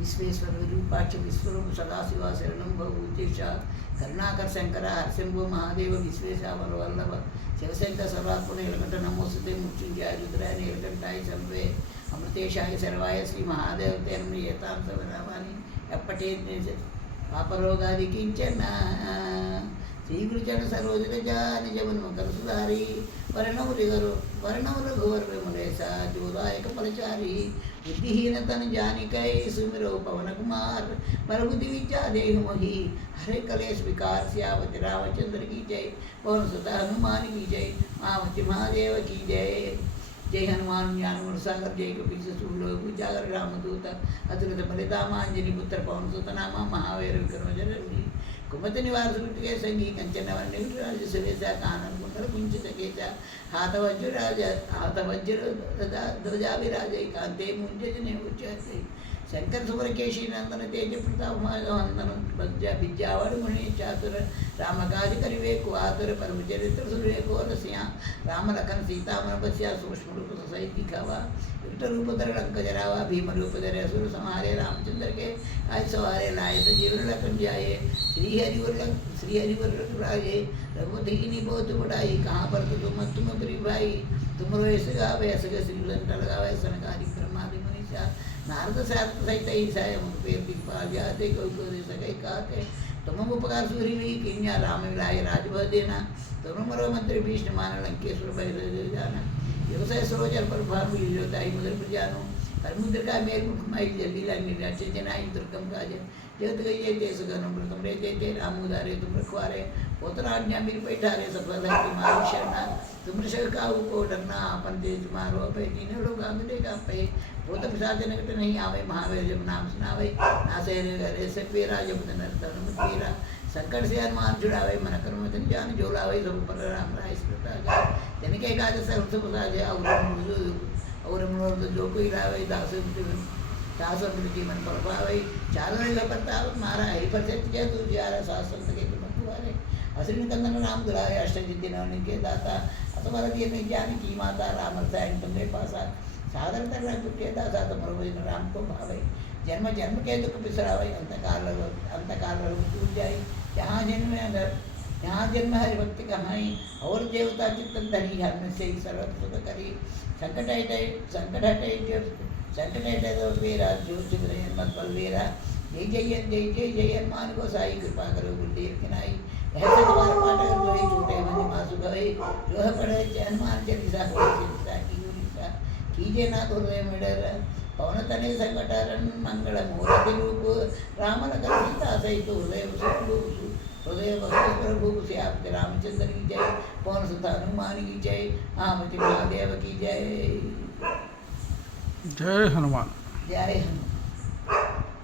विश्वेश्वर विरूपाक्ष विश्वरूप सदाशिवा शरणं भवभूतेश करुणाकर शंकर हरशंभो महादेव विश्वेशा वल्लभ शिवशंकर सर्वात्मन नीलकंठ नमोस्तुते मृत्युंजय रुद्राय नीलकंठाय शंभवे अमृतेशाय सर्वाय श्री महादेव तेतां सर्वनामानि यपठे पापरोगादि किंचन श्रीगुरुचरण सरोजरजा निजमन्मकरसुधारी वर्णव रघुवर विमलेशा जोदायक फलचारी बुद्धिहीन तन जानिकै सुमिरो पवन कुमार पर बुद्धि विद्या देह मोहि हरे कलेश विकार सियावत रामचंद्र की जय पवन सुत हनुमान की जय मावती महादेव की जय जय हनुमान ज्ञान गुण सागर जय कपीश सूलोक उजागर रामदूत अतुलित बलिदामांजलि पुत्र पवन सुत नामा महावीर विक्रम जरणी कुमति निवार के संगी कंचन वन्य सुवेशा कानन कुंडल कुंचित केचा हाथ वज्र ध्वजा विराज कांते मुंजने उच्चते शंकर सुवर केशी नंदन तेज प्रताप वंदन विद्यावर मुनि चातुर राम काज करिवे कुआतुर परम चरित्र सुरे को रसिया राम लखन सीता मन बसिया सूक्ष्म रूप सहित दिखावा विकट रूप धर लंक जरावा भीम रूप धरे असुर संहारे रामचंद्र के आज सवारे लाए सजीवन लखन जाए श्री हरिवर राजे रघुपति की निबोध बढ़ाई कहाँ पर तो तुम प्रिय भाई तुम रो ऐसे गावे ऐसे श्री लंका लगावे सनकादि ब्रह्मादि मनीषा नारद शास्त्र सहित ईसाय मुख दिखपाल जाते कोई को दे सके कहते तुम उपकार सूरी भी किन्या राम मिलाए राजभर देना तुम मरो मंत्री भीष्म मान लंकेश्वर भय जाना व्यवसाय सरोजर पर भानु लीलोताई मुद्र पर जानो कर्मुद्र का मेर मुख माई जल्दी लाइन राज्य जनाई दुर्गम काज जगत गई देश गनम तुम रे जय राम उदारे तुम रखवारे पोतराज्ञा मिल बैठारे सफल तुम्हारी शरणा तुम काऊ को डरना अपन तेज मारो पे तीन लोग आंगने का पे पोत पिशाच निकट नहीं आवे महावीर जब नाम सुनावे नासे रे से पेरा जब नर्तन पीरा संकट से हनुमान छुड़ावे मन कर्म तन जान जोलावे सब पर राम राय स्मृता जिनके काज सर्व सब साजे और मनोरथ जो कोई लावे दास जीवन पर पावे चारण का प्रताप मारा है पर से तू जारा शासन के तुम्हारे असली कंदन राम दुलारे अष्टसिद्धि नवनी के दाता अतवर दिए ज्ञान की माता राम रसायन तुम्हारे पासा सादर कर के दाता तुम राम को भावे जन्म जन्म के दुख बिसरावे अंतकाल टूट जाए जहाँ जन्म अगर यहाँ जन्म हरि भक्ति कहाई और देवता चित्तन धरी हर से ही सर्वत करी संकट हटे तो वेरा जो मत बलवेरा जय जय हनुमान को साई कृपा करो गुरुदेव किनाई ऐसे द्वार पाठक जो ही छूटे मन मासु गए जो है पढ़े हनुमान चालीसा कीजे ना तो मिडर पवन तने संकटहरण मंगल मूर्ति रूप राम लखन सीता सहित हृदय प्रभु श्याप्त रामचंद्र की जय पवन सुत हनुमान की जय आमति महादेव की जय जय हनुमान जय हनुमान।